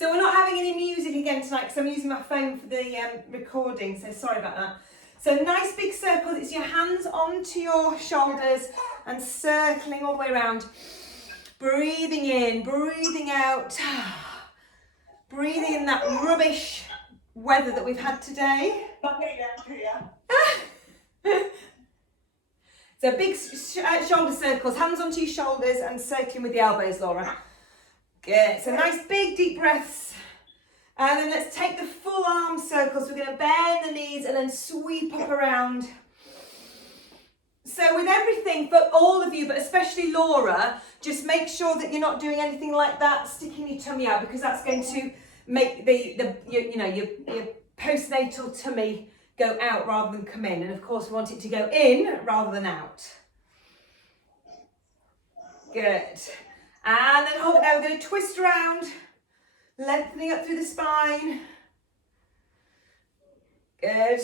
So we're not having any music again tonight because I'm using my phone for the recording, so sorry about that. So nice big circles, it's your hands onto your shoulders and circling all the way around. Breathing in, breathing out. Breathing in that rubbish weather that we've had today. So big shoulder circles, hands onto your shoulders and circling with the elbows, Laura. Good, so nice big deep breaths. And then let's take the full arm circles. We're going to bend the knees and then sweep up around. So with everything, for all of you, but especially Laura, just make sure that you're not doing anything like that, sticking your tummy out, because that's going to make your postnatal tummy go out rather than come in. And of course we want it to go in rather than out. Good. And then hold it there. We're going to twist around, lengthening up through the spine. Good.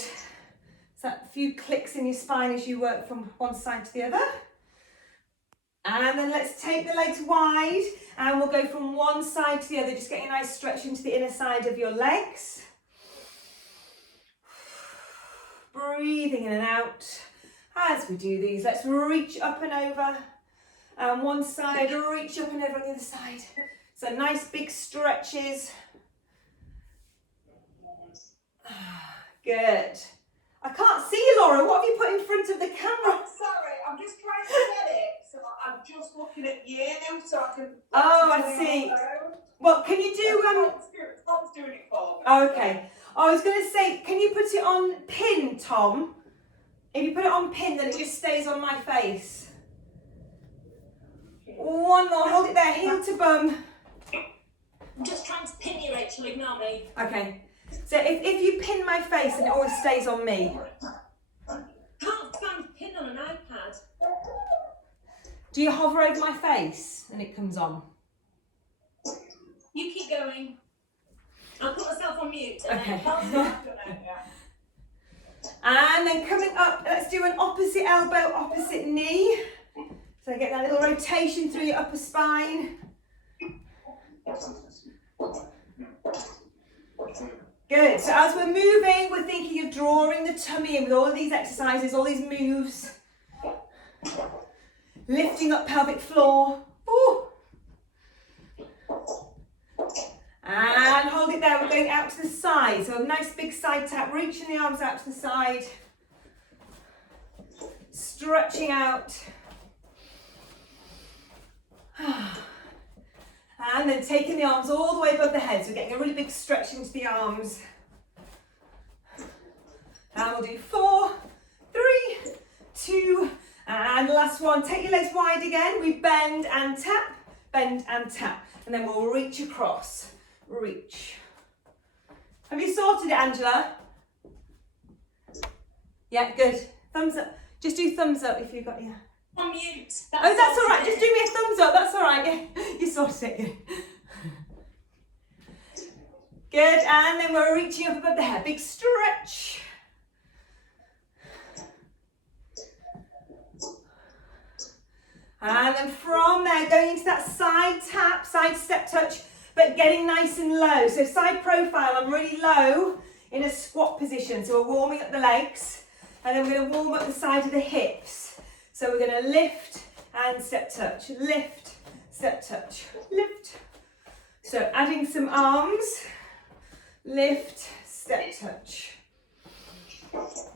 So a few clicks in your spine as you work from one side to the other. And then let's take the legs wide and we'll go from one side to the other, just getting a nice stretch into the inner side of your legs. Breathing in and out. As we do these, let's reach up and over. And one side, reach up and over on the other side. So nice big stretches. Good. I can't see you, Laura. What have you put in front of the camera? Sorry, I'm just trying to get it. So I'm just looking at you so I can... Oh, I see. Well, can you do... Tom's doing it for me. Oh, okay. I was going to say, can you put it on pin, Tom? If you put it on pin, then it just stays on my face. One more, hold it there, heel to bum. I'm just trying to pin you, Rachel, ignore me. Okay. So if you pin my face, then it always stays on me. Can't find pin on an iPad. Do you hover over my face and it comes on? You keep going. I'll put myself on mute. Okay. Yeah. And then coming up, let's do an opposite elbow, opposite knee. So get that little rotation through your upper spine. Good. So as we're moving, we're thinking of drawing the tummy in with all of these exercises, all these moves. Lifting up pelvic floor. Ooh. And hold it there. We're going out to the side. So a nice big side tap, reaching the arms out to the side. Stretching out. And then taking the arms all the way above the head. So we're getting a really big stretch into the arms. And we'll do 4, 3, 2, and last one. Take your legs wide again. We bend and tap, and then we'll reach across. Reach. Have you sorted it, Angela? Yeah, good. Thumbs up. Just do thumbs up if you've got your... On mute. That's all right. Just do me a thumbs up. That's all right. Yeah, you sorted it. Good. And then we're reaching up above the head. Big stretch. And then from there, going into that side tap, side step touch, but getting nice and low. So side profile, I'm really low in a squat position. So we're warming up the legs. And then we're going to warm up the side of the hips. So we're going to lift and step touch, lift, step touch, lift. So adding some arms, lift, step touch.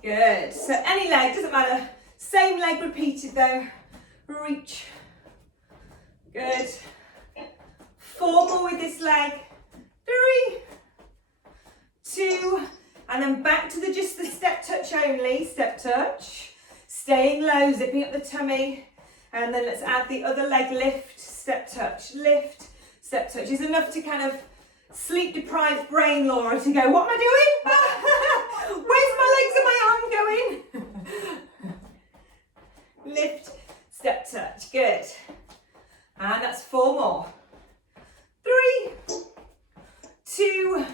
Good. So any leg, doesn't matter. Same leg repeated though. Reach. Good. 4 more with this leg. 3, 2, and then back to just the step touch only. Step touch. Staying low, zipping up the tummy. And then let's add the other leg, lift, step touch, lift, step touch. Is enough to kind of sleep deprived brain, Laura, to go, what am I doing? Where's my legs and my arm going? Lift, step touch, good. And that's 4 more. 3, 2,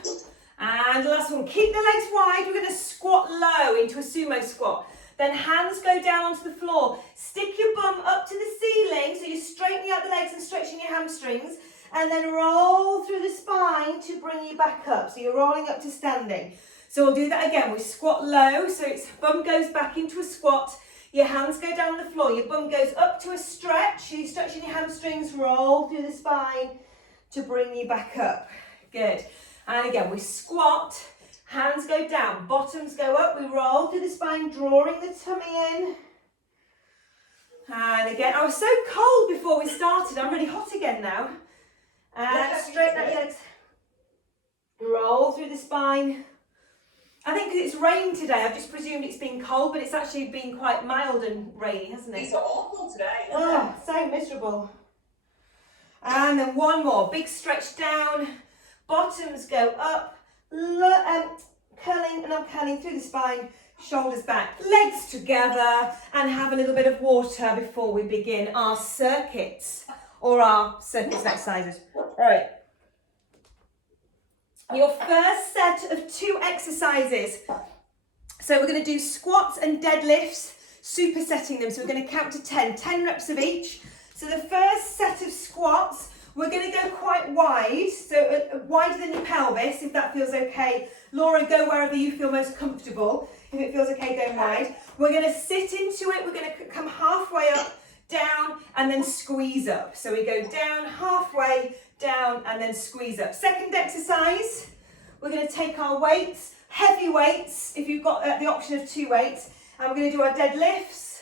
and last one. Keep the legs wide. We're going to squat low into a sumo squat. Then hands go down onto the floor. Stick your bum up to the ceiling, so you're straightening out the legs and stretching your hamstrings. and then roll through the spine to bring you back up. So you're rolling up to standing. So we'll do that again. We squat low, so it's bum goes back into a squat. Your hands go down the floor. Your bum goes up to a stretch. You're stretching your hamstrings, roll through the spine to bring you back up. Good. And again, we squat, hands go down, bottoms go up. We roll through the spine, drawing the tummy in. And again, I was so cold before we started. I'm really hot again now. And straighten out your legs. Roll through the spine. I think because it's rained today, I've just presumed it's been cold, but it's actually been quite mild and rainy, hasn't it? It's awful today. Oh, so miserable. And then one more. Big stretch down. Bottoms go up. Curling, and I'm curling through the spine. Shoulders back. Legs together. And have a little bit of water before we begin our circuits. Or our circuits exercises. All right. Your first set of 2 exercises. So we're going to do squats and deadlifts, supersetting them. So we're going to count to 10 reps of each. So the first set of squats, we're going to go quite wide, so wider than your pelvis, if that feels okay. Laura, go wherever you feel most comfortable. If it feels okay going wide. We're going to sit into it. We're going to come halfway up, down, and then squeeze up. So we go down, halfway, down, and then squeeze up. Second exercise, we're going to take our weights, heavy weights, if you've got the option of 2 weights, and we're going to do our deadlifts.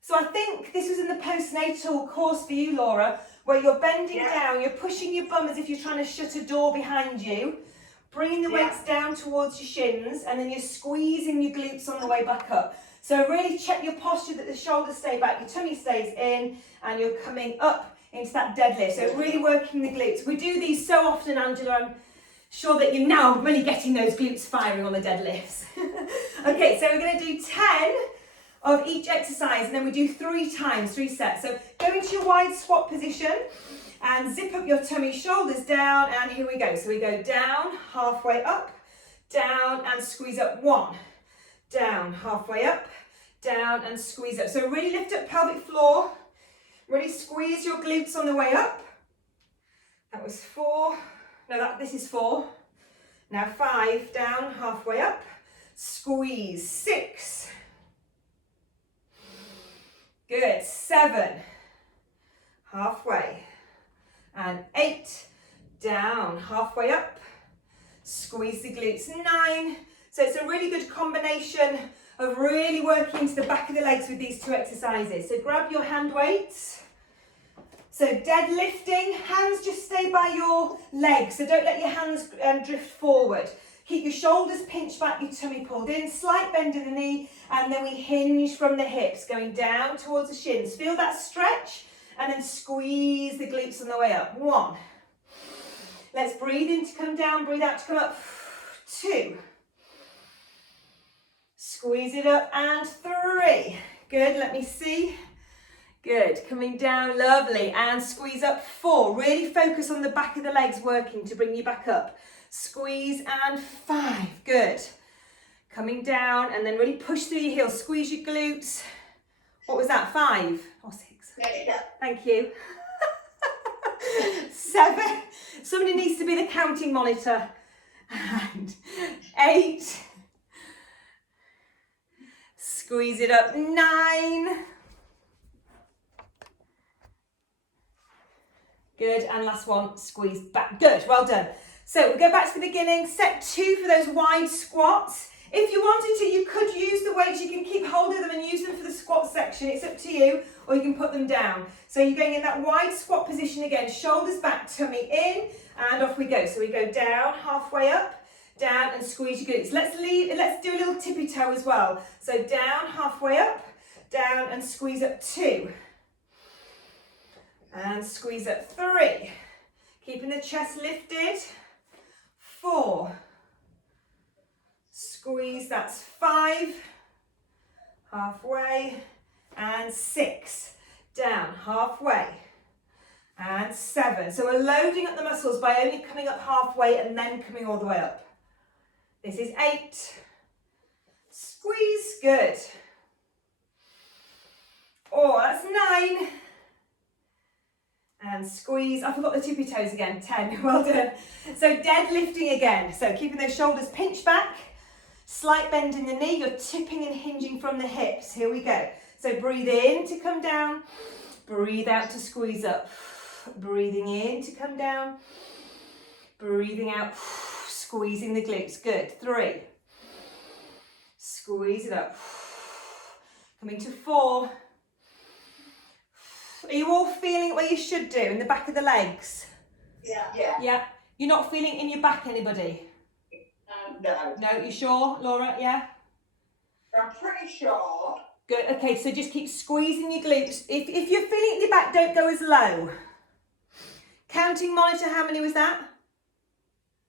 So I think this was in the postnatal course for you, Laura, where you're bending down, you're pushing your bum as if you're trying to shut a door behind you, bringing the weights down towards your shins, and then you're squeezing your glutes on the way back up. So really check your posture that the shoulders stay back, your tummy stays in, and you're coming up into that deadlift. So really working the glutes. We do these so often, Angela, I'm sure that you're now really getting those glutes firing on the deadlifts. Okay, so we're going to do 10 of each exercise, and then we do 3 times, 3 sets. So go into your wide squat position and zip up your tummy, shoulders down, and here we go. So we go down, halfway up, down, and squeeze up. 1, down, halfway up, down, and squeeze up. So really lift up pelvic floor, really squeeze your glutes on the way up. That was 4, no, this is 4. Now 5, down, halfway up, squeeze. 6, good. 7, halfway, and 8, down, halfway up, squeeze the glutes. 9, so it's a really good combination of really working into the back of the legs with these 2 exercises. So grab your hand weights. So deadlifting, hands just stay by your legs, so don't let your hands drift forward. Keep your shoulders pinched back, your tummy pulled in, slight bend in the knee, and then we hinge from the hips, going down towards the shins. Feel that stretch, and then squeeze the glutes on the way up. 1. Let's breathe in to come down, breathe out to come up. 2. Squeeze it up, and 3. Good, let me see. Good, coming down, lovely, and squeeze up. 4, really focus on the back of the legs working to bring you back up. Squeeze, and 5, good. Coming down, and then really push through your heels, squeeze your glutes. What was that, 5 or 6? Thank you. 7, somebody needs to be the counting monitor. And 8, squeeze it up. 9, good, and last one, squeeze back. Good, well done. So we go back to the beginning, set 2 for those wide squats. If you wanted to, you could use the weights, you can keep hold of them and use them for the squat section, it's up to you, or you can put them down. So you're going in that wide squat position again, shoulders back, tummy in, and off we go. So we go down, halfway up, down, and squeeze your glutes. Let's do a little tippy toe as well. So down, halfway up, down, and squeeze up. 2. And squeeze up. 3. Keeping the chest lifted. 4. Squeeze, that's 5. Halfway. And 6. Down, halfway. And 7. So we're loading up the muscles by only coming up halfway and then coming all the way up. This is 8. Squeeze, good. Oh, that's 9. and squeeze. I forgot the tippy toes again, 10, well done. So deadlifting again, so keeping those shoulders pinched back, slight bend in the knee, you're tipping and hinging from the hips, here we go. So breathe in to come down, breathe out to squeeze up, breathing in to come down, breathing out, squeezing the glutes, good, 3, squeeze it up, coming to 4. Are you all feeling what you should do in the back of the legs? Yeah. Yeah. You're not feeling in your back, anybody? No. No, you sure, Laura? Yeah? I'm pretty sure. Good, okay, so just keep squeezing your glutes. If you're feeling it in your back, don't go as low. Counting monitor, how many was that?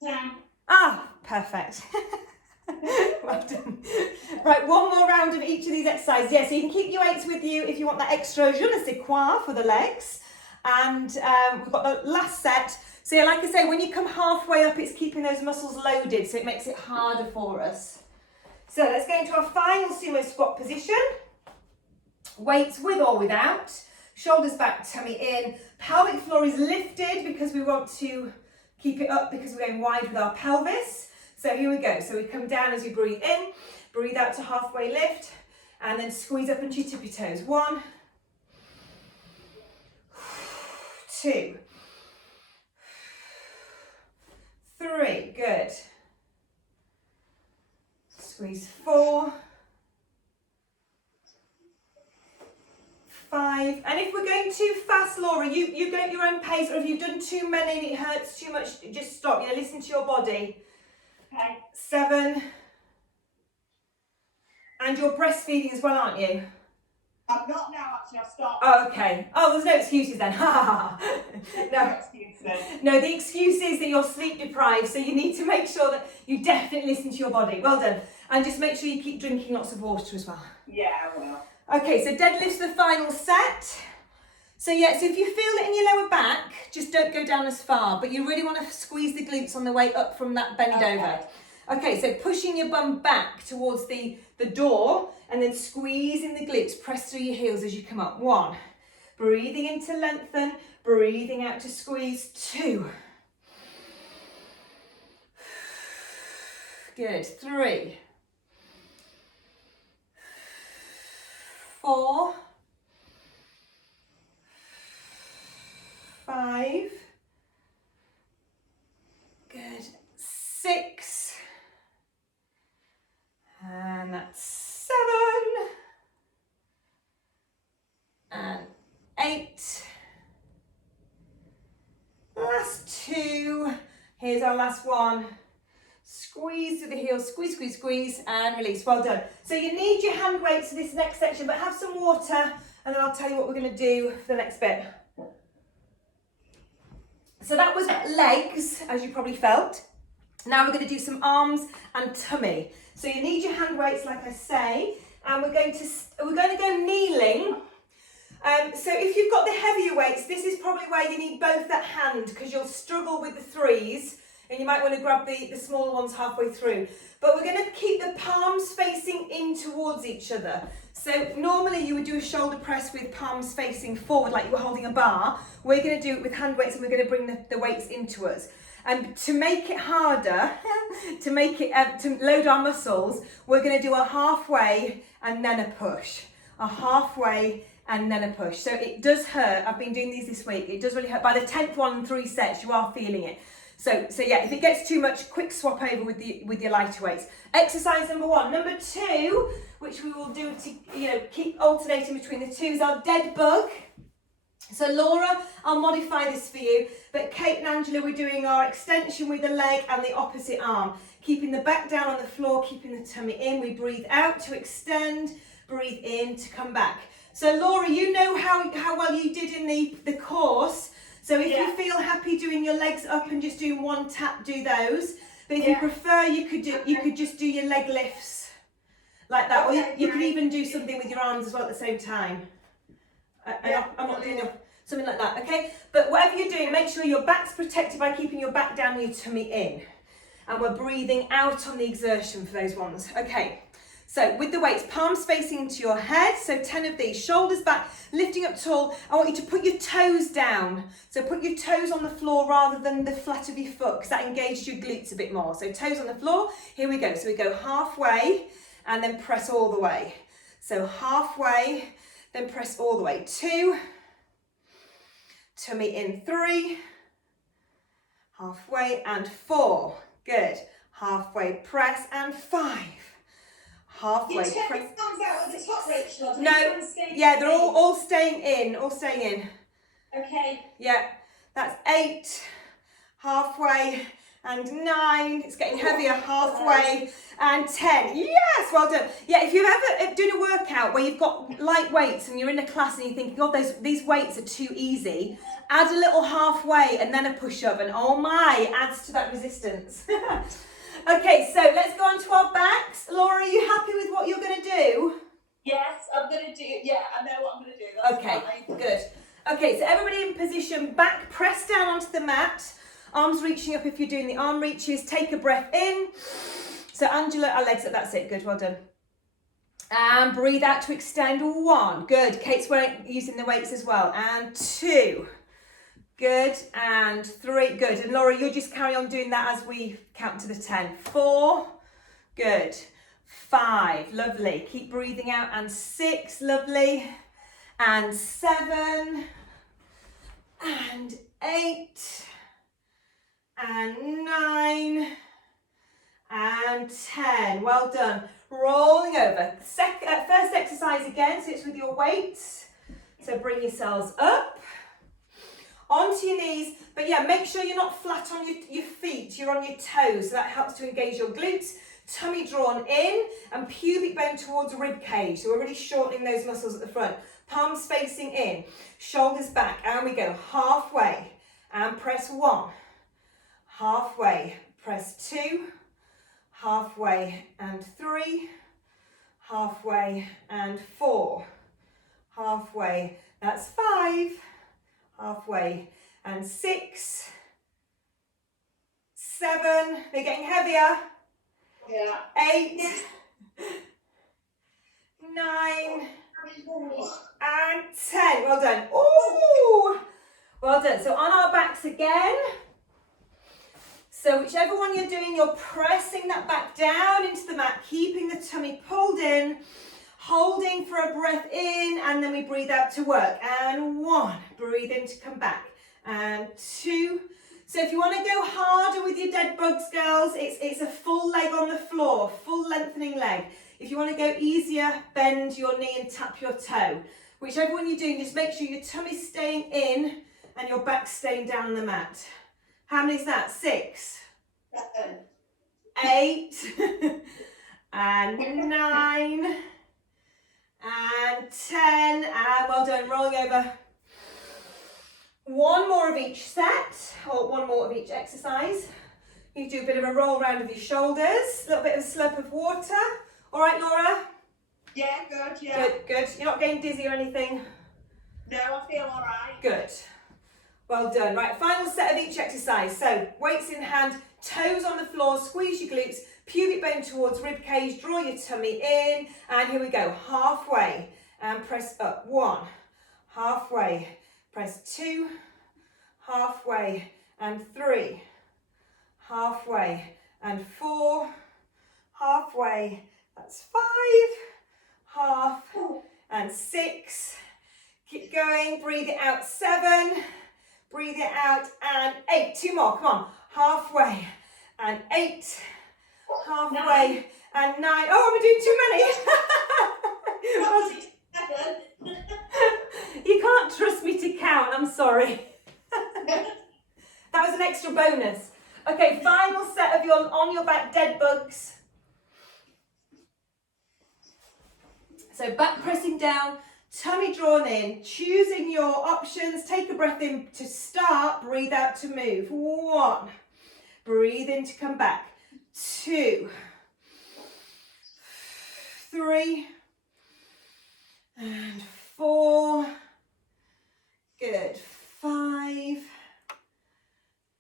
10. Ah, perfect. Well done. Right, one more round of each of these exercises. Yeah, so you can keep your weights with you if you want that extra je ne sais quoi for the legs. And we've got the last set. So yeah, like I say, when you come halfway up, it's keeping those muscles loaded, so it makes it harder for us. So let's go into our final sumo squat position. Weights with or without. Shoulders back, tummy in. Pelvic floor is lifted because we want to keep it up because we're going wide with our pelvis. So here we go. So we come down as we breathe in, breathe out to halfway lift, and then squeeze up into your tippy toes. 1, 2, 3, good. Squeeze 4, 5. And if we're going too fast, Laura, you go at your own pace, or if you've done too many and it hurts too much, just stop. You know, listen to your body. Okay. 7. And you're breastfeeding as well, aren't you? I'm not now, actually. I've stopped. Oh, okay. Oh, there's no excuses then. No. Excuses. No, the excuse is that you're sleep deprived, so you need to make sure that you definitely listen to your body. Well done. And just make sure you keep drinking lots of water as well. Yeah, I will. Okay, so deadlift's the final set. So yeah, so if you feel it in your lower back, just don't go down as far, but you really want to squeeze the glutes on the way up from that bend over. Okay, so pushing your bum back towards the door and then squeezing the glutes, press through your heels as you come up. 1, breathing in to lengthen, breathing out to squeeze. 2. Good, 3. 4. 5. Good. 6. And that's 7. And 8. Last 2. Here's our last one. Squeeze to the heels, squeeze, squeeze, squeeze, and release. Well done. So you need your hand weights for this next section, but have some water, and then I'll tell you what we're going to do for the next bit. So that was legs, as you probably felt. Now we're going to do some arms and tummy. So you need your hand weights, like I say, and we're going to go kneeling. So if you've got the heavier weights, this is probably where you need both that hand, because you'll struggle with the 3s, and you might want to grab the smaller ones halfway through. But we're going to keep the palms facing in towards each other. So normally you would do a shoulder press with palms facing forward like you were holding a bar. We're going to do it with hand weights, and we're going to bring the weights into us. And to make it harder, to load our muscles, we're going to do a halfway and then a push. A halfway and then a push. So it does hurt. I've been doing these this week. It does really hurt. By the 10th one in 3 sets, you are feeling it. So yeah, if it gets too much, quick swap over with your lighter weights. Exercise number 1. Number 2, which we will do to keep alternating between the 2, is our dead bug. So Laura, I'll modify this for you, but Kate and Angela, we're doing our extension with the leg and the opposite arm, keeping the back down on the floor, keeping the tummy in. We breathe out to extend, breathe in to come back. So Laura, you know how well you did in the course. So if you feel happy doing your legs up and just doing one tap, do those. But if you prefer, you could just do your leg lifts like that, or you could even do something with your arms as well at the same time. I'm not doing something like that, okay? But whatever you're doing, make sure your back's protected by keeping your back down and your tummy in. And we're breathing out on the exertion for those ones. Okay, So with the weights, palms facing into your head. So 10 of these, shoulders back, lifting up tall. I want you to put your toes down. So put your toes on the floor rather than the flat of your foot, because that engages your glutes a bit more. So toes on the floor. Here we go. So we go halfway and then press all the way. So halfway, then press all the way. 2, tummy in 3, halfway and 4. Good. Halfway press and 5. Halfway Your press. tummy comes out at the top, Rachel. No, yeah, they're all staying in, Okay. Yeah, that's 8, halfway, and 9. It's getting heavier, halfway, and 10. Yes, well done. Yeah, if you've ever done a workout where you've got light weights and you're in a class and you think, God, these weights are too easy, add a little halfway and then a push-up, and oh my, adds to that resistance. Okay, so let's go on to our backs. Laura, are you happy with what you're going to do? Yes, I'm going to do, yeah, I know what I'm going to do. That's Okay, fine. good. Okay, so everybody in position, back press down onto the mat. Arms reaching up if you're doing the arm reaches. Take a breath in. So Angela, our legs up, that's it. Good, well done. And breathe out to extend. 1, good. Kate's using the weights as well. And 2. Good, and 3, good. And Laura, you'll just carry on doing that as we count to the 10. 4, good. 5, lovely. Keep breathing out. And 6, lovely. And 7, and 8, and 9, and 10. Well done. Rolling over. First exercise again, so it's with your weights. So bring yourselves up. Onto your knees, but yeah, make sure you're not flat on your feet, you're on your toes, so that helps to engage your glutes. Tummy drawn in and pubic bone towards rib cage, so we're really shortening those muscles at the front. Palms facing in, shoulders back, and we go halfway and press 1, halfway, press 2, halfway and 3, halfway and 4, halfway, that's 5, halfway, and 6, 7, they're getting heavier, Yeah. 8, 9, and 10. Well done. Ooh, well done. So on our backs again. So whichever one you're doing, you're pressing that back down into the mat, keeping the tummy pulled in, holding for a breath in, and then we breathe out to work. And 1, breathe in to come back. And 2. So if you want to go harder with your dead bugs, girls, it's a full leg on the floor, full lengthening leg. If you want to go easier, bend your knee and tap your toe. Whichever one you're doing, just make sure your tummy's staying in and your back's staying down on the mat. How many is that? 6, 8, and 9, and 10, and well done, rolling over. 1 more of each set, or 1 more of each exercise. You do a bit of a roll around of your shoulders, a little bit of a slurp of water. All right, Laura? Yeah, good, yeah. Good, good. You're not getting dizzy or anything? No, I feel all right. Good. Well done. Right, final set of each exercise. So, weights in hand, toes on the floor, squeeze your glutes, pubic bone towards rib cage, draw your tummy in, and here we go. Halfway, and press up. 1, halfway, press 2, halfway, and 3, halfway, and 4, halfway, that's 5, half, and 6, keep going, breathe it out, 7, breathe it out, and 8, 2 more, come on, halfway, and 8, halfway, and 9, oh, we're doing too many. You can't trust me to count, I'm sorry. That was an extra bonus. Okay, final set of your on your back dead bugs. So back pressing down, tummy drawn in, choosing your options. Take a breath in to start, breathe out to move. 1, breathe in to come back. 2, 3, and 4, good, 5,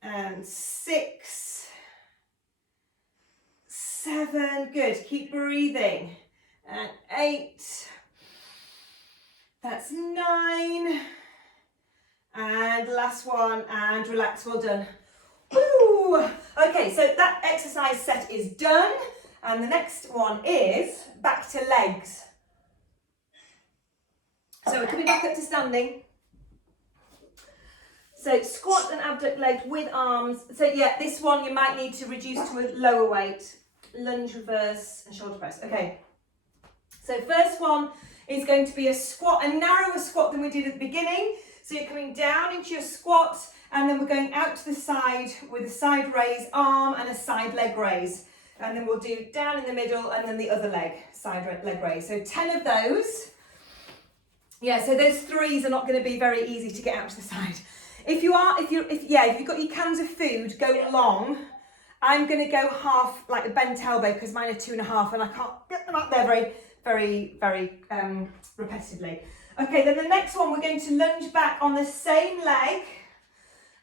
and 6, 7, good, keep breathing, and 8. That's 9. And last one, and relax, well done. Woo! Okay, so that exercise set is done. And the next one is back to legs. So we're coming back up to standing. So squat and abduct legs with arms. So yeah, this one you might need to reduce to a lower weight. Lunge, reverse, and shoulder press. Okay. So first one is going to be a squat, a narrower squat than we did at the beginning. So you're coming down into your squat, and then we're going out to the side with a side raise arm and a side leg raise. And then we'll do down in the middle and then the other leg, side leg raise. So 10 of those. Yeah, so those 3s are not going to be very easy to get out to the side. If you've got your cans of food, go long. I'm going to go half, like a bent elbow, because mine are 2.5 and I can't get them up there very repetitively. Okay, then the next one, we're going to lunge back on the same leg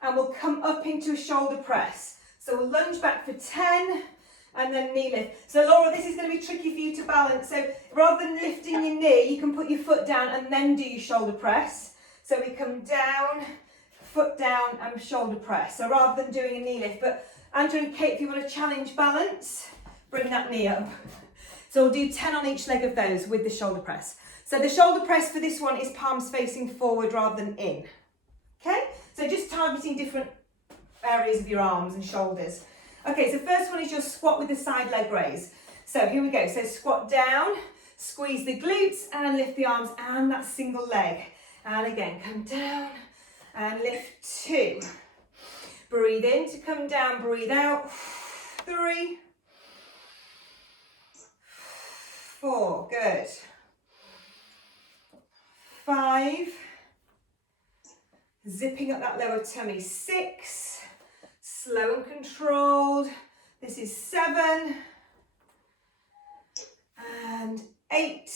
and we'll come up into a shoulder press. So we'll lunge back for 10 and then knee lift. So Laura, this is going to be tricky for you to balance. So rather than lifting your knee, you can put your foot down and then do your shoulder press. So we come down, foot down and shoulder press. So rather than doing a knee lift, but Andrew and Kate, if you want to challenge balance, bring that knee up. So we'll do 10 on each leg of those with the shoulder press. So the shoulder press for this one is palms facing forward rather than in. Okay, so just targeting different areas of your arms and shoulders. Okay, so first one is your squat with the side leg raise. So here we go. So squat down, squeeze the glutes and lift the arms and that single leg. And again, come down and lift 2. Breathe in to come down, breathe out. 3, 4, good. 5, zipping up that lower tummy. 6, slow and controlled. This is 7 and 8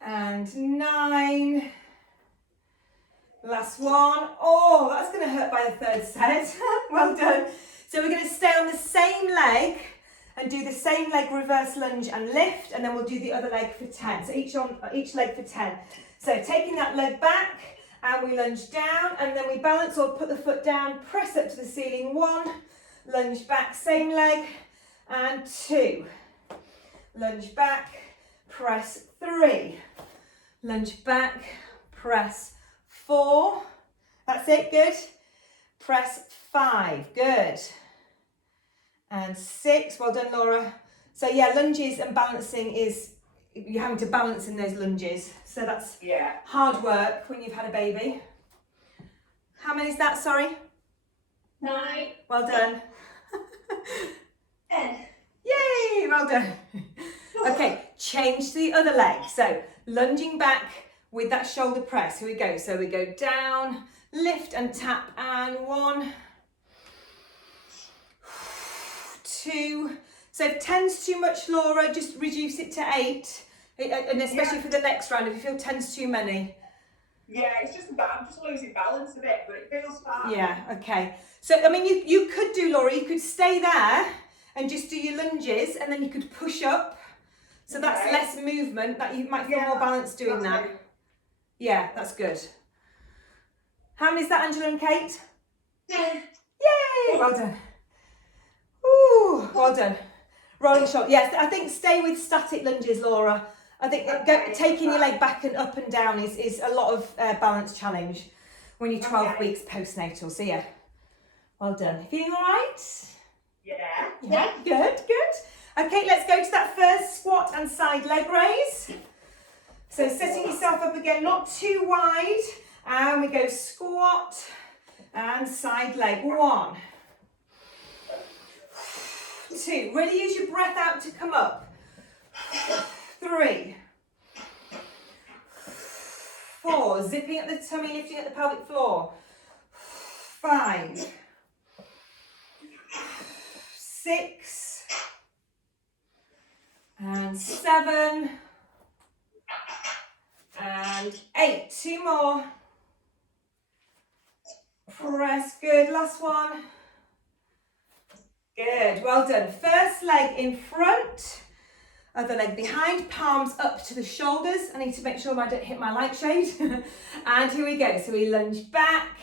and 9. Last one. Oh, that's going to hurt by the 3rd set. Well done. So we're going to stay on the same leg and do the same leg reverse lunge and lift, and then we'll do the other leg for 10. So each leg for 10. So taking that leg back and we lunge down and then we balance or put the foot down, press up to the ceiling. 1, lunge back, same leg, and 2. Lunge back, press 3. Lunge back, press 4. That's it, good. Press 5, good. And 6, well done, Laura. So yeah, lunges and balancing is, you're having to balance in those lunges. So that's hard work when you've had a baby. How many is that, sorry? 9. Well done. 10. Yay, well done. Okay, change to the other leg. So lunging back with that shoulder press. Here we go. So we go down, lift and tap, and 1, 2. So if 10's too much, Laura, just reduce it to 8. And especially for the next round, if you feel 10's too many. Yeah, it's just I'm just losing balance a bit, but it feels fine. Yeah, okay. So, I mean, you could do, Laura, you could stay there and just do your lunges, and then you could push up. So that's less movement, that you might feel more balanced doing that. Good. Yeah, that's good. How many is that, Angela and Kate? 10. Yay, well done. Ooh, well done. Rolling shoulder. Yes, I think stay with static lunges, Laura. I think taking your leg back and up and down is a lot of balance challenge when you're 12 weeks postnatal. So yeah, well done. Feeling all right? Yeah. Yeah, good, good. Okay, let's go to that first squat and side leg raise. So setting yourself up again, not too wide. And we go squat and side leg. 1, 2. Really use your breath out to come up. 3, 4. Zipping at the tummy, lifting at the pelvic floor. 5, 6, and 7, and 8. 2 more. Press, good. Last one. Good, well done. First leg in front, Other leg behind, palms up to the shoulders. I need to make sure I don't hit my light shade. And here we go. So we lunge back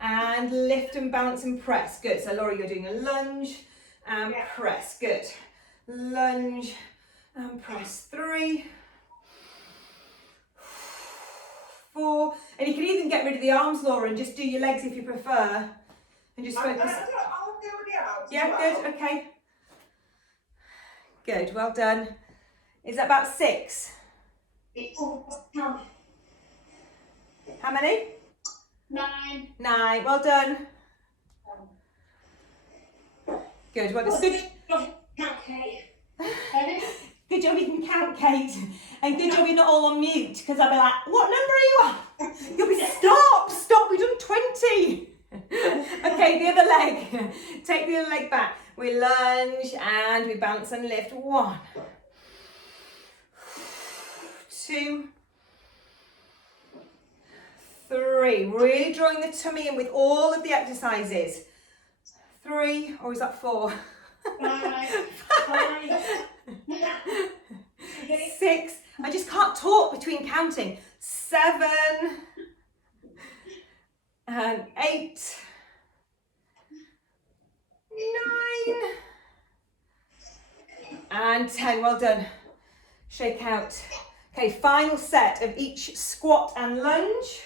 and lift and balance and press. Good. So Laura, you're doing a lunge and press. Good. Lunge and press. 3, 4. And you can even get rid of the arms, Laura, and just do your legs if you prefer. And just focus. I'll do the arms. Yeah, good. Okay. Good. Well done. Is that about 6? How many? 9. 9. Well done. Good. Well, it's good. Good job you can count, Kate. And good job you're not all on mute, because I'll be like, what number are you on? You'll be, stop, we've done 20. Okay, the other leg. Take the other leg back. We lunge and we balance and lift. 1, 2, 3. Really drawing the tummy in with all of the exercises. 3, or is that 4? 6. I just can't talk between counting. 7 and 8, 9 and 10. Well done. Shake out. Okay, final set of each squat and lunge.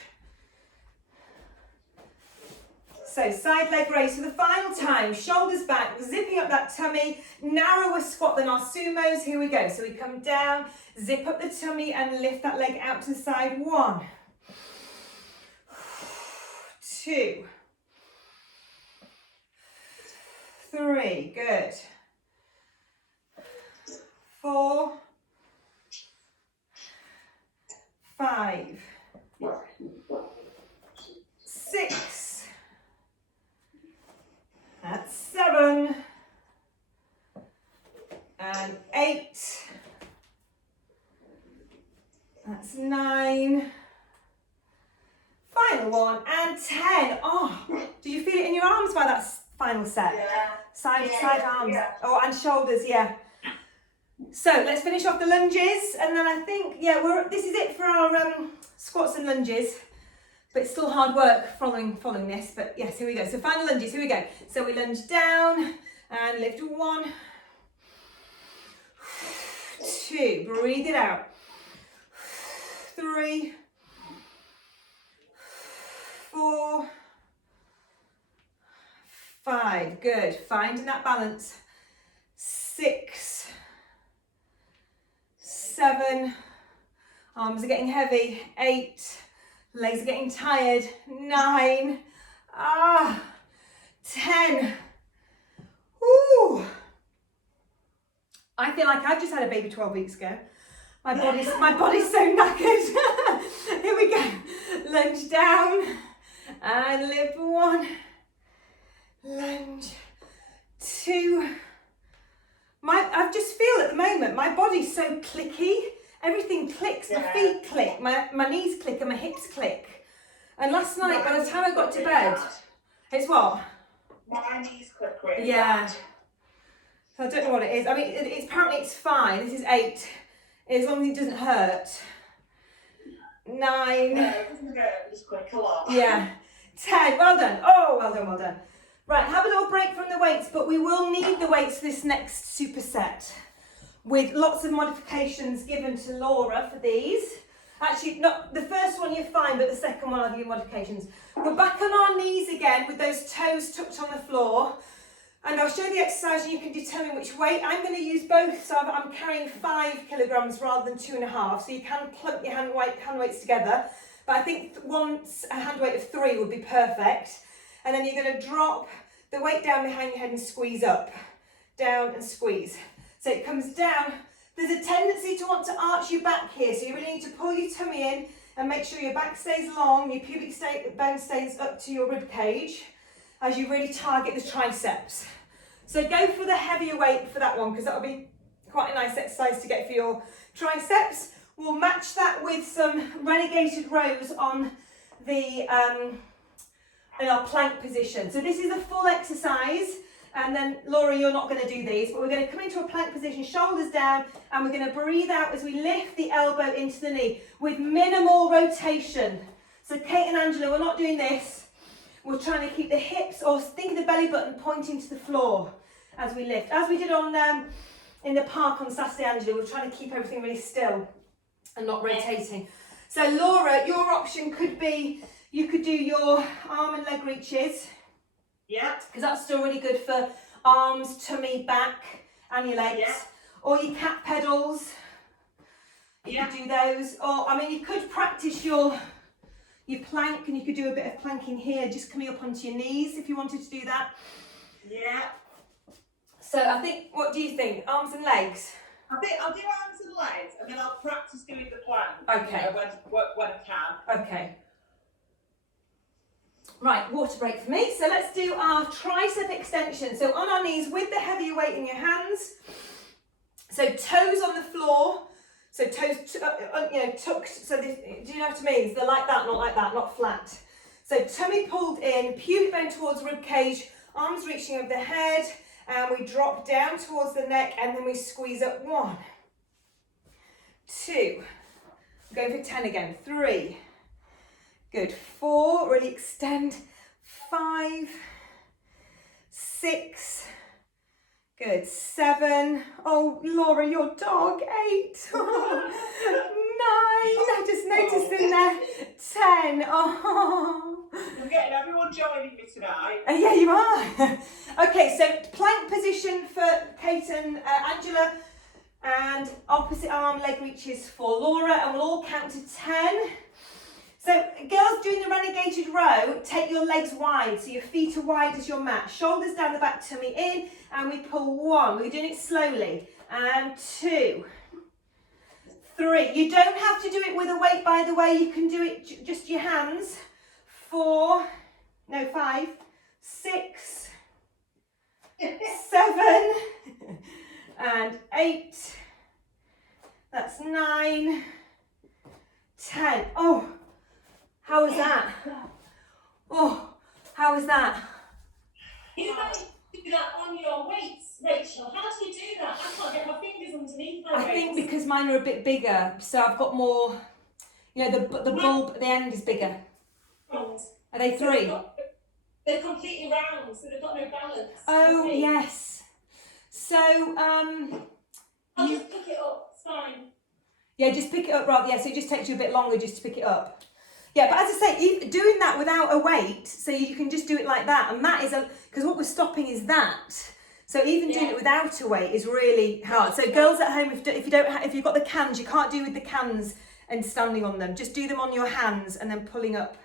So side leg raise for the final time, shoulders back, zipping up that tummy, narrower squat than our sumos. Here we go. So we come down, zip up the tummy and lift that leg out to the side. 1, 2, 3, good. 4, 5, 6, that's 7, and 8, that's 9, final one, and 10. Oh, did you feel it in your arms by that final set? Yeah. Side arms. Yeah. Oh, and shoulders, yeah. So let's finish off the lunges, and then I think, this is it for our squats and lunges. But it's still hard work following this, but yes, here we go. So final lunges, here we go. So we lunge down and lift. 1, 2, breathe it out. 3, 4, 5, good. Finding that balance. 6, 7, arms are getting heavy. 8, legs are getting tired. 9, 10. Ooh. I feel like I've just had a baby 12 weeks ago. My body's so knackered. Here we go. Lunge down and lift. 1, lunge, 2. I just feel at the moment my body's so clicky. Everything clicks, my feet click, my knees click and my hips click. And last night, by the time I got to bed, it's what? My knees click really Yeah. bad. So I don't know what it is. I mean, apparently it's fine. This is 8, as long as it doesn't hurt. 9. No, it doesn't hurt, it just click a lot. Yeah. 10. Well done. Oh, well done, well done. Right, have a little break from the weights, but we will need the weights for this next superset, with lots of modifications given to Laura for these. Actually, not the first one you're fine, but the second one I'll give you modifications. We're back on our knees again with those toes tucked on the floor. And I'll show you the exercise and you can determine which weight. I'm going to use both, so I'm carrying 5 kilograms rather than 2.5. So you can clump your hand weights together. But I think a hand weight of 3 would be perfect. And then you're going to drop the weight down behind your head and squeeze up. Down and squeeze. So it comes down. There's a tendency to want to arch your back here, so you really need to pull your tummy in and make sure your back stays long, your pubic bone stays up to your rib cage as you really target the triceps. So go for the heavier weight for that one, because that'll be quite a nice exercise to get for your triceps. We'll match that with some relegated rows on the in our plank position. So this is a full exercise. And then, Laura, you're not going to do these, but we're going to come into a plank position, shoulders down, and we're going to breathe out as we lift the elbow into the knee with minimal rotation. So Kate and Angela, we're not doing this. We're trying to keep the hips, or think of the belly button pointing to the floor as we lift. As we did on in the park on Saturday, Angela, we're trying to keep everything really still and not rotating. So Laura, your option could be, you could do your arm and leg reaches. Yeah. Because that's still really good for arms, tummy, back, and your legs. Yeah. Or your cat pedals. You could do those. Or, I mean, you could practice your plank, and you could do a bit of planking here, just coming up onto your knees if you wanted to do that. Yeah. So I think, what do you think? Arms and legs? I think I'll do arms and legs, and then I'll practice doing the plank. Okay. You know, when I can. Okay. Right, water break for me. So let's do our tricep extension. So on our knees with the heavier weight in your hands. So toes on the floor. So toes, tucked. So this, do you know what I mean? So they're like that, not flat. So tummy pulled in, pubic bone towards rib cage, arms reaching over the head, and we drop down towards the neck, and then we squeeze up. 1, 2. We're going for 10 again. 3. Good. 4, really extend. 5, 6. Good. 7. Oh, Laura, your dog. 8. 9. I just noticed in there. 10. Oh. I'm getting everyone joining me tonight. Yeah, you are. Okay, so plank position for Kate and Angela, and opposite arm leg reaches for Laura, and we'll all count to 10. So girls doing the renegated row, take your legs wide, so your feet are wide as your mat. Shoulders down the back, tummy in, and we pull 1. We're doing it slowly. And 2, 3. You don't have to do it with a weight, by the way. You can do it just your hands. 5, 6, 7, and 8. That's 9, 10. Oh, how was that? Oh, how was that? You might do that on your weights, Rachel. How do you do that? I can't get my fingers underneath my I weights. think because mine are a bit bigger, so I've got more, the bulb at the end is bigger. Round. Are they 3? They're completely round, so they've got no balance. Oh, Okay. yes. So, I'll just pick it up, it's fine. yeah, just pick it up, right? Yeah, so it just takes you a bit longer just to pick it up. Yeah, but as I say, doing that without a weight, so you can just do it like that, and that is because what we're stopping is that. So even doing it without a weight is really hard. So girls at home, if you've got the cans, you can't do with the cans and standing on them. Just do them on your hands and then pulling up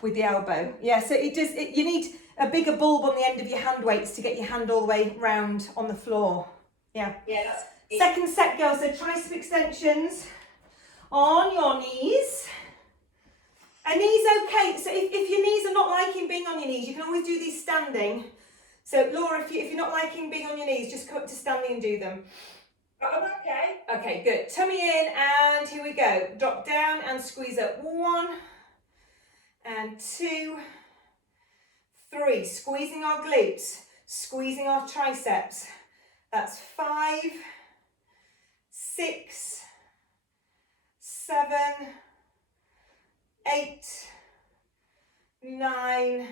with the elbow. Yeah, so you need a bigger bulb on the end of your hand weights to get your hand all the way round on the floor. Yeah. Yeah, that's it. Second set, girls. So tricep extensions on your knees. A knee's okay. So if your knees are not liking being on your knees, you can always do these standing. So Laura, if you're not liking being on your knees, just come up to standing and do them. I'm okay. Okay, good. Tummy in, and here we go. Drop down and squeeze up. 1 and 2, 3. Squeezing our glutes, squeezing our triceps. That's 5, 6, 7, 8, 9,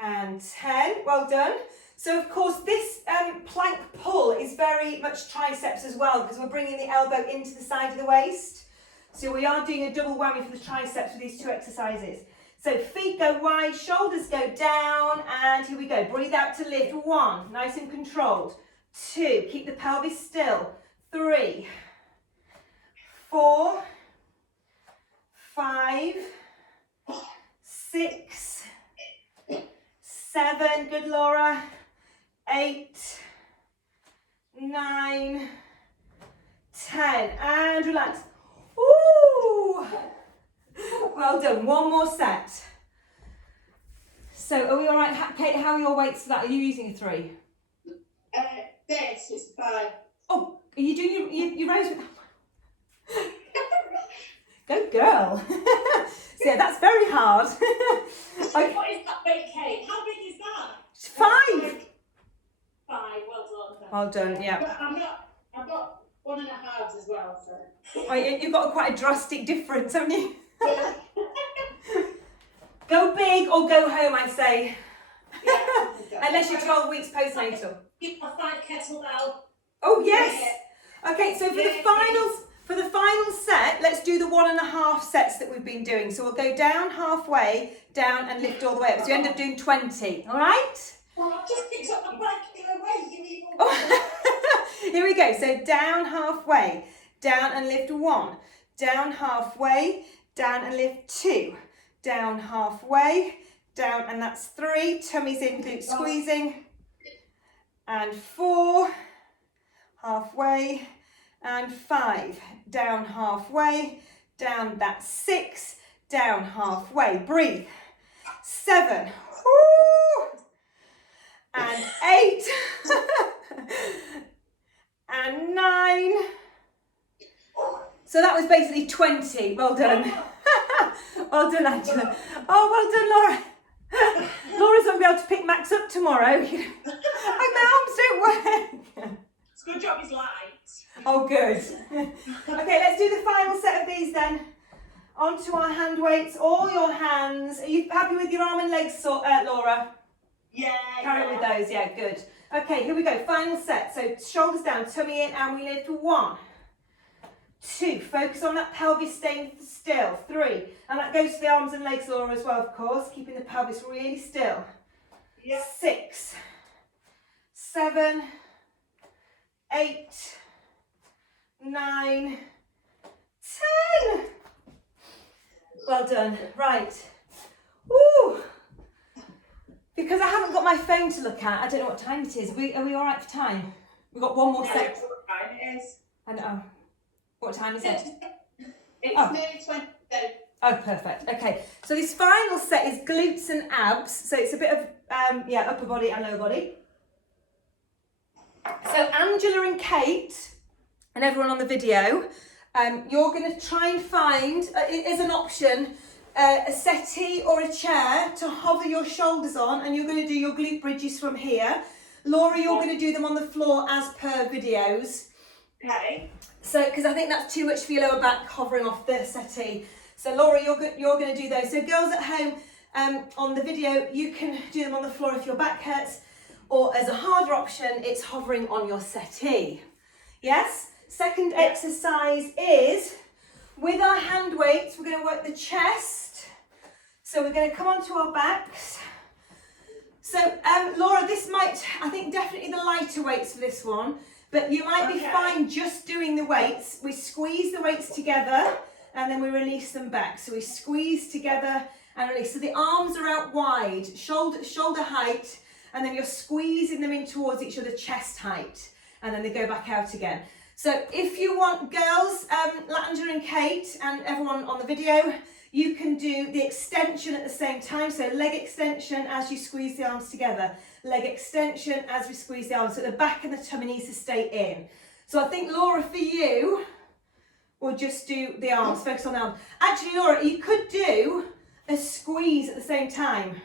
and 10. Well done. So of course this plank pull is very much triceps as well, because we're bringing the elbow into the side of the waist. So we are doing a double whammy for the triceps with these 2 exercises. So feet go wide, shoulders go down, and here we go. Breathe out to lift. 1, nice and controlled. 2, keep the pelvis still. 3, 4, 5, 6, 7, good Laura, 8, 9, 10, and relax. Ooh, well done. 1 more set. So are we all right, Kate? How are your weights for that? Are you using a 3? This is 5. Oh, are you doing your rows with that one? Go girl. So yeah, that's very hard. Okay. What is that weight, Kate? How big is that? 5. Well done, yeah. But I've got 1.5 as well, so. Oh, you've got quite a drastic difference, haven't you? Yeah. Go big or go home, I say. Yeah. Unless you're 12 weeks postnatal. Keep my 5 kettlebell. Oh yes. Okay, so for the final set, let's do the 1.5 sets that we've been doing. So we'll go down halfway, down and lift all the way up. So you end up doing 20. All right? Well, I've just picked up my 5 kilo weight. You need more. Oh. Here we go. So down halfway, down and lift 1. Down halfway, down and lift 2. Down halfway, down, and that's 3. Tummy's in, glute squeezing. And 4. Halfway. And 5. Down halfway. Down, that's 6. Down halfway. Breathe. 7. Woo! And 8. And 9. So that was basically 20. Well done. Well done, Angela. Oh, well done, Laura. Laura's not going to be able to pick Max up tomorrow. My arms don't work. It's a good job he's light. Oh, good. Okay, let's do the final set of these then. Onto our hand weights, all your hands. Are you happy with your arm and legs, Laura? Yeah. Carry on with those, yeah, good. Okay, here we go, final set. So shoulders down, tummy in, and we lift 1, 2, focus on that pelvis staying still, 3, and that goes to the arms and legs, Laura, as well, of course, keeping the pelvis really still. Yeah. 6, 7, 8, 9, 10. Well done. Right. Woo! Because I haven't got my phone to look at, I don't know what time it is. Are we all right for time? We've got one more set. It is. I know. What time is it? It's Oh. nearly 20. Oh, perfect. Okay. So this final set is glutes and abs. So it's a bit of, upper body and lower body. So Angela and Kate and everyone on the video, you're going to try and find, it is an option, a settee or a chair to hover your shoulders on, and you're going to do your glute bridges from here. Laura, you're going to do them on the floor as per videos. Okay. So, because I think that's too much for your lower back hovering off the settee. So Laura, you're going to do those. So girls at home, on the video, you can do them on the floor if your back hurts, or as a harder option, it's hovering on your settee. Yes? Second exercise is, with our hand weights, we're going to work the chest. So we're going to come onto our backs. So Laura, this might, I think definitely the lighter weights for this one, but you might be fine just doing the weights. We squeeze the weights together and then we release them back. So we squeeze together and release. So the arms are out wide, shoulder height, and then you're squeezing them in towards each other, chest height, and then they go back out again. So if you want, girls, Angela and Kate and everyone on the video, you can do the extension at the same time. So leg extension as you squeeze the arms together. Leg extension as we squeeze the arms. So the back and the tummy needs to stay in. So I think, Laura, for you, we'll just do the arms, focus on the arms. Actually, Laura, you could do a squeeze at the same time.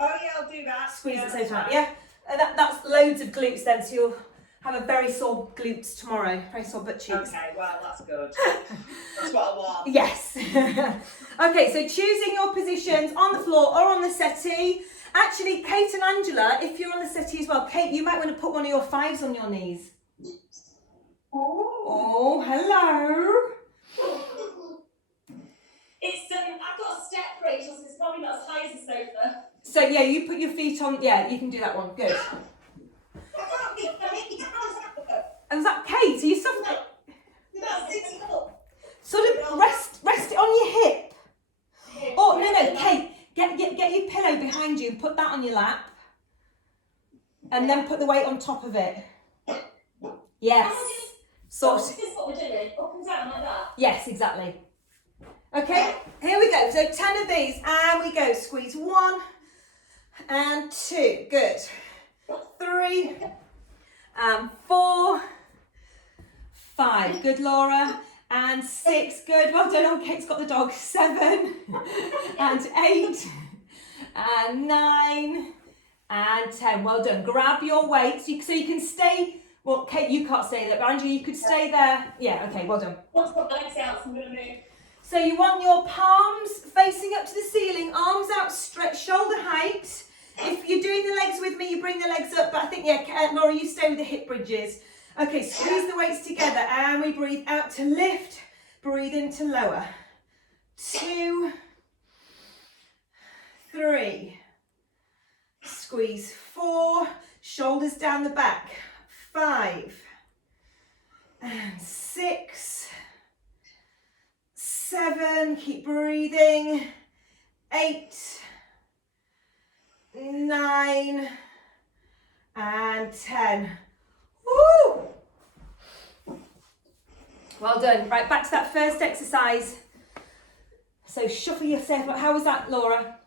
Oh yeah, I'll do that. Squeeze at the same time, yeah? That's loads of glutes then, so you'll have a very sore glutes tomorrow, very sore butt cheeks. Okay, well, that's good. That's what I want. Yes. Okay, so choosing your positions on the floor or on the settee. Actually, Kate and Angela, if you're on the settee as well, Kate, you might want to put one of your 5s on your knees. Oh, hello. It's I've got a step Rachel, so it's probably not as high as the sofa. So yeah, you put your feet on, yeah, you can do that one, good. And was that Kate? Are you sort of rest it on your hip? Oh, no, Kate, get your pillow behind you and put that on your lap. And then put the weight on top of it. Yes. So this is what we're doing, up and down like that. Yes, exactly. Okay, here we go. So 10 of these, and we go. Squeeze 1 and 2. Good. 3 and 4, 5. Good, Laura. And 6. Good. Well done. Oh, Kate's got the dog. 7 and 8 and 9 and 10. Well done. Grab your weights so you can stay Well, Kate, you can't stay there, but Andrew, you could stay there. Yeah, okay, well done. Once I've got my legs out, so I'm going to move. So you want your palms facing up to the ceiling, arms outstretched, shoulder height. If you're doing the legs with me, you bring the legs up, but I think, yeah, Laura, you stay with the hip bridges. Okay, squeeze the weights together and we breathe out to lift, breathe in to lower. 2, 3, squeeze 4, shoulders down the back, 5, and 6, 7, keep breathing, 8, 9, and 10. Woo! Well done. Right, back to that first exercise. So shuffle yourself up. How was that, Laura?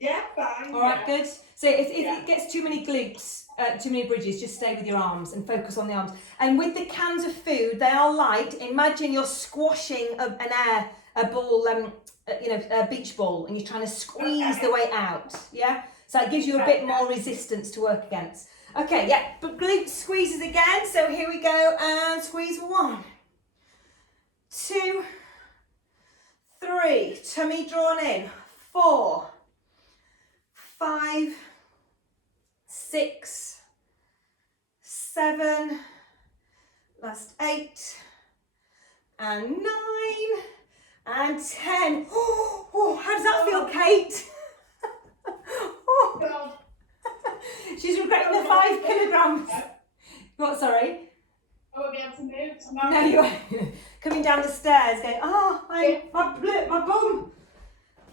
Yeah, fine. All right, good. So if it gets too many glutes, too many bridges, just stay with your arms and focus on the arms. And with the cans of food, they are light. Imagine you're squashing a ball, a beach ball, and you're trying to squeeze the way out. Yeah. So it gives you a bit more resistance to work against. Okay, yeah, but glute squeezes again. So here we go, and squeeze 1, 2, 3, tummy drawn in, 4, 5, 6, 7, last 8, and 9, and 10. Oh, how does that feel, Kate? Oh. God. She's regretting the 5 kilograms. What, sorry? I won't be able to move tomorrow. No, you are coming down the stairs going, my bum.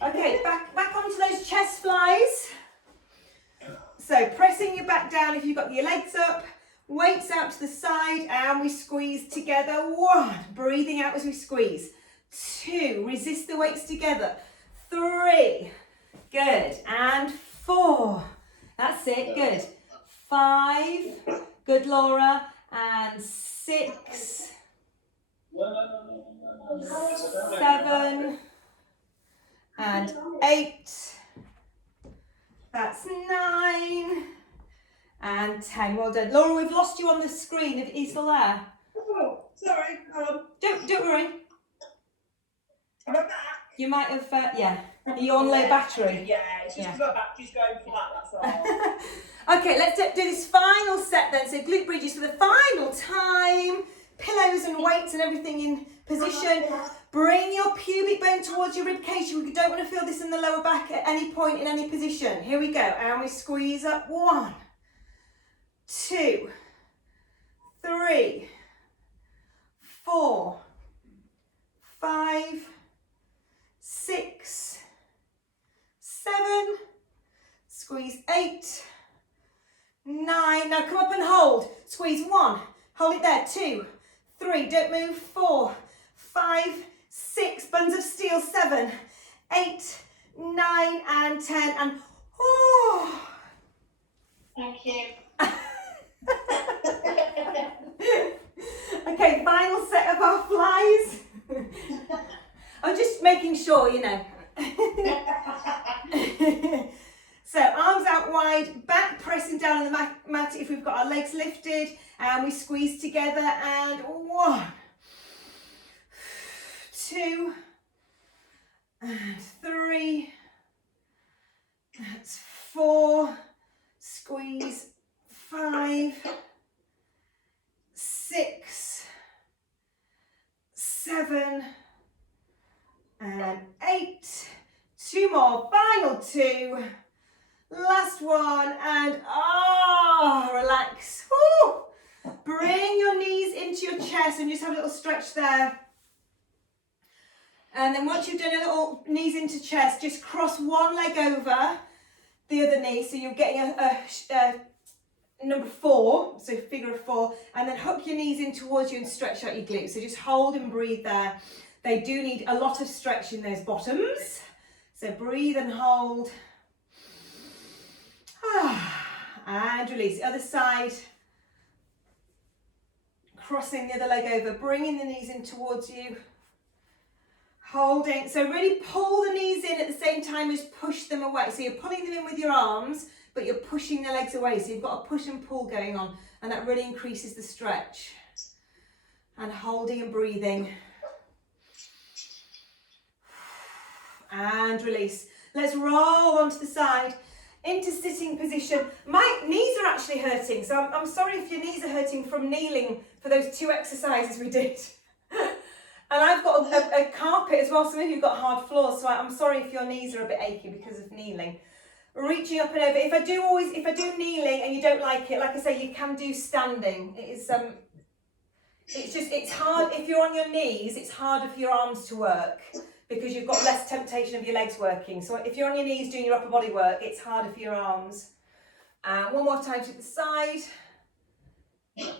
Okay, back onto those chest flies. So pressing your back down if you've got your legs up, weights out to the side, and we squeeze together. 1, breathing out as we squeeze. 2, resist the weights together. 3, good, and 4. That's it, good. 5, good, Laura, and 6, 7, and 8. That's 9, and 10. Well done. Laura, we've lost you on the screen. Are you still there? Oh, sorry. Don't worry. I'm back. You might have, yeah. Are you on low battery? Yeah, it's just my battery's going flat, that's all. Okay, let's do this final set then. So glute bridges for the final time. Pillows and weights and everything in position. Bring your pubic bone towards your rib cage. We don't want to feel this in the lower back at any point in any position. Here we go. And we squeeze up. 1, 2, 3, 4, 5, 6, 7, squeeze 8, 9, now come up and hold, squeeze 1, hold it there, 2, 3, don't move, 4, 5, 6, buns of steel, 7, 8, 9, and 10, and oh. Thank you. Okay, final set of our flies. I'm just making sure, you know. So arms out wide, back pressing down on the mat if we've got our legs lifted, and we squeeze together, and 1, 2, and 3, that's 4, squeeze, 5, 6, 7, and 8, 2 more, final 2, last one, and relax. Woo! Bring your knees into your chest and just have a little stretch there. And then once you've done a little knees into chest, just cross one leg over the other knee, so you're getting a number 4, so figure of 4, and then hook your knees in towards you and stretch out your glutes. So just hold and breathe there. They do need a lot of stretch in those bottoms. So breathe and hold. And release. Other side. Crossing the other leg over, bringing the knees in towards you. Holding, so really pull the knees in at the same time as push them away. So you're pulling them in with your arms, but you're pushing the legs away. So you've got a push and pull going on, and that really increases the stretch. And holding and breathing. And release. Let's roll onto the side into sitting position. My knees are actually hurting, so I'm sorry if your knees are hurting from kneeling for those 2 exercises we did. And I've got a carpet as well, some of you have got hard floors, so I'm sorry if your knees are a bit achy because of kneeling. Reaching up and over. If I do kneeling and you don't like it, like I say, you can do standing. It's hard, if you're on your knees, it's harder for your arms to work because you've got less temptation of your legs working. So if you're on your knees doing your upper body work, it's harder for your arms. And one more time to the side.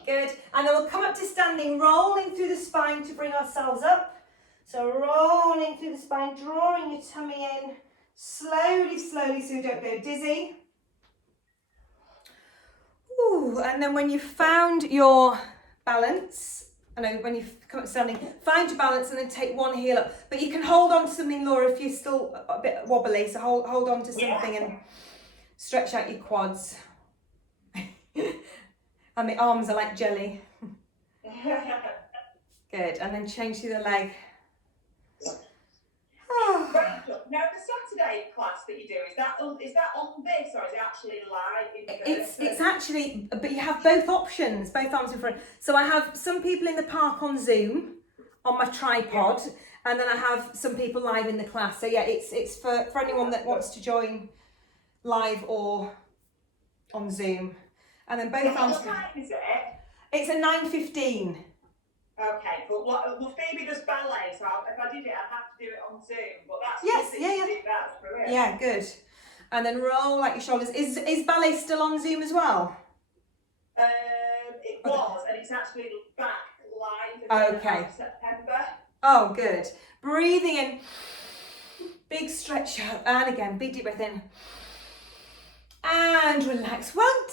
Good. And then we'll come up to standing, rolling through the spine to bring ourselves up. So rolling through the spine, drawing your tummy in, slowly, slowly, so you don't go dizzy. Ooh, and then when you've found your balance, when you've come up to standing, find your balance and then take one heel up. But you can hold on to something, Laura, if you're still a bit wobbly. So hold on to something and stretch out your quads. And the arms are like jelly. Good, and then change through the leg. Rachel, now the Saturday class that you do, is that on this or is it actually live? It's actually, but you have both options, both arms in front. So I have some people in the park on Zoom, on my tripod, and then I have some people live in the class. So yeah, it's for anyone that wants to join live or on Zoom. And then both arms. What time is it? It's at 9:15. Okay, but well, Phoebe does ballet, so if I did it, I'd have to do it on Zoom. But that's Yes, good that yeah, you yeah. do that. That's brilliant. Yeah, good. And then roll out your shoulders. Is ballet still on Zoom as well? It was, and it's actually back live Okay. in September. Oh, good. Breathing in. Big stretch out. And again, big deep breath in. And relax. Well